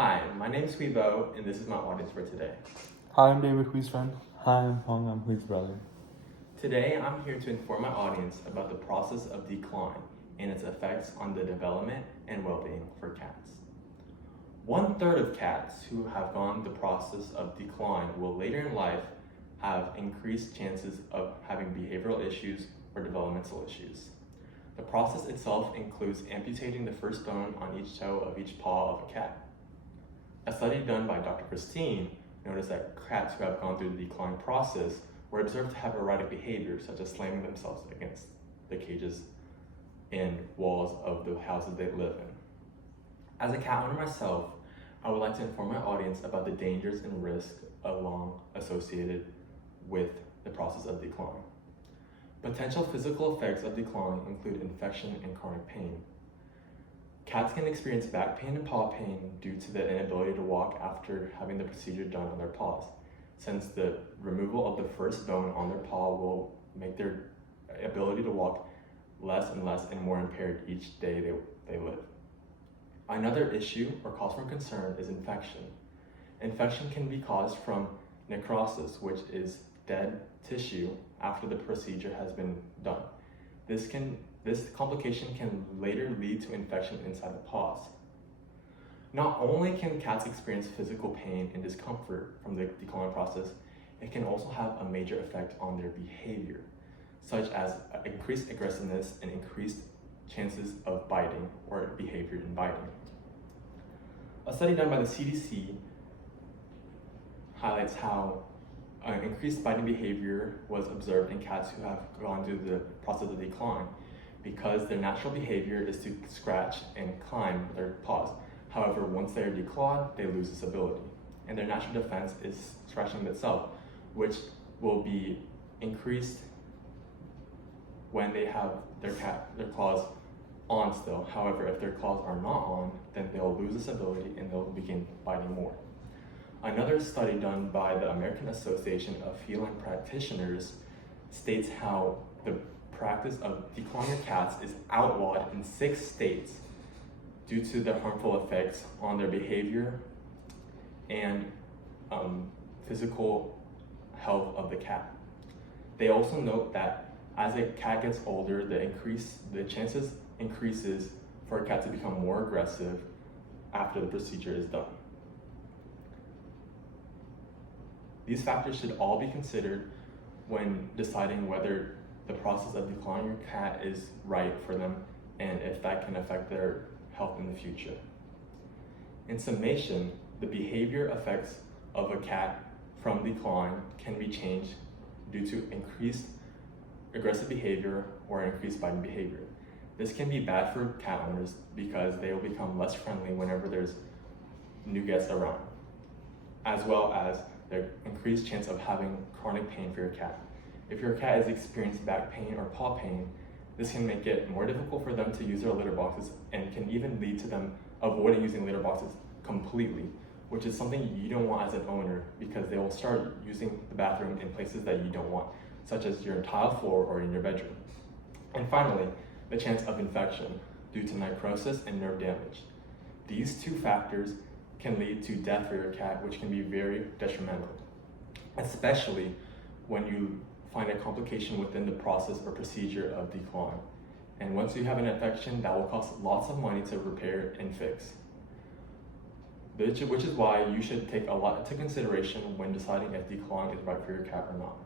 Hi, my name is Huibo, and this is my audience for today. Hi, I'm David Hui's friend. Hi, I'm Hong. I'm Hui's brother. Today, I'm here to inform my audience about the process of decline and its effects on the development and well-being for cats. 1/3 of cats who have gone the process of decline will later in life have increased chances of having behavioral issues or developmental issues. The process itself includes amputating the first bone on each toe of each paw of a cat. A study done by Dr. Christine noticed that cats who have gone through the decline process were observed to have erratic behavior, such as slamming themselves against the cages and walls of the houses they live in. As a cat owner myself, I would like to inform my audience about the dangers and risks associated with the process of decline. Potential physical effects of decline include infection and chronic pain. Cats can experience back pain and paw pain due to the inability to walk after having the procedure done on their paws, since the removal of the first bone on their paw will make their ability to walk less and less and more impaired each day they live. Another issue or cause for concern is infection. Infection can be caused from necrosis, which is dead tissue after the procedure has been done. This complication can later lead to infection inside the paws. Not only can cats experience physical pain and discomfort from the decline process, it can also have a major effect on their behavior, such as increased aggressiveness and increased chances of biting or behavior in biting. A study done by the CDC highlights how increased biting behavior was observed in cats who have gone through the process of decline, because their natural behavior is to scratch and climb their paws. However, once they are declawed, they lose this ability. And their natural defense is scratching itself, which will be increased when they have their claws on still. However, if their claws are not on, then they'll lose this ability and they'll begin biting more. Another study done by the American Association of Feline Practitioners states how the practice of declawing cats is outlawed in 6 states due to the harmful effects on their behavior and physical health of the cat. They also note that as a cat gets older, the chances increases for a cat to become more aggressive after the procedure is done. These factors should all be considered when deciding whether the process of declawing your cat is right for them and if that can affect their health in the future. In summation, the behavior effects of a cat from decline can be changed due to increased aggressive behavior or increased biting behavior. This can be bad for cat owners because they will become less friendly whenever there's new guests around, as well as the increased chance of having chronic pain for your cat. If your cat has experienced back pain or paw pain, this can make it more difficult for them to use their litter boxes and can even lead to them avoiding using litter boxes completely, which is something you don't want as an owner because they will start using the bathroom in places that you don't want, such as your tile floor or in your bedroom. And finally, the chance of infection due to necrosis and nerve damage. These 2 factors can lead to death for your cat, which can be very detrimental, especially when you find a complication within the process or procedure of decline. And once you have an infection, that will cost lots of money to repair and fix. Which is why you should take a lot into consideration when deciding if decline is right for your cat or not.